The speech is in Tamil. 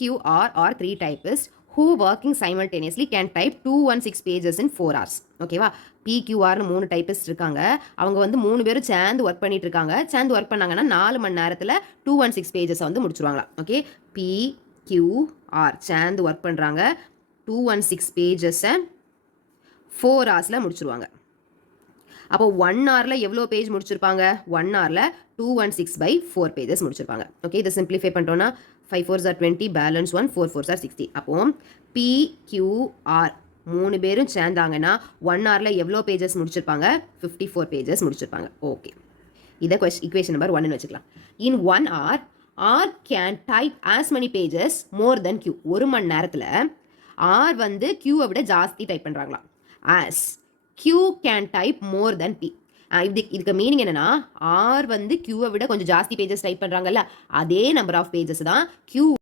PQR are 3 typists who working simultaneously can type 216 pages in 4 hours. ஓகேவா? PQRனு 3 டைப்பிஸ்ட் இருக்காங்க. அவங்க வந்து 3 பேரும் சேர்ந்து ஒர்க் பண்ணிட்டு இருக்காங்க. சேர்ந்து ஒர்க் பண்ணாங்கன்னா 4 மணி நேரத்தில் 216 பேஜஸ் வந்து முடிச்சிருவாங்களா. ஓகே, PQR சேர்ந்து ஒர்க் பண்ணுறாங்க. 216 பேஜஸை 4 ஹவர்ஸில் முடிச்சிருவாங்க. அப்போ 1 ஹவரில் எவ்வளோ பேஜ் முடிச்சிருப்பாங்க? 1 ஹவரில் 216/4 பேஜஸ் முடிச்சிருப்பாங்க. ஓகே, இதை சிம்பிளிஃபை பண்ணிட்டோன்னா 5 4s are 20, balance 1, 4 4s are 60. அப்போ PQR 3 பேரும் சேர்ந்தாங்கன்னா 1 ஹவரில் எவ்வளோ பேஜஸ் முடிச்சிருப்பாங்க? 54 பேஜஸ் முடிச்சிருப்பாங்க. ஓகே, இதை இக்குவேஷன் நம்பர் 1ன்னு வச்சுக்கலாம். இன் 1 hour, R can type as many pages more than Q. 1 மணி நேரத்தில் R வந்து Qவை விட ஜாஸ்தி டைப் பண்ணுறாங்களாம். as Q can type more than P. இதுக்கு மீனிங் என்னன்னா, R வந்து Qவை விட கொஞ்சம் ஜாஸ்தி பேஜஸ் டைப் பண்ணுறாங்கல்ல, அதே நம்பர் ஆஃப் பேஜஸ் தான் Q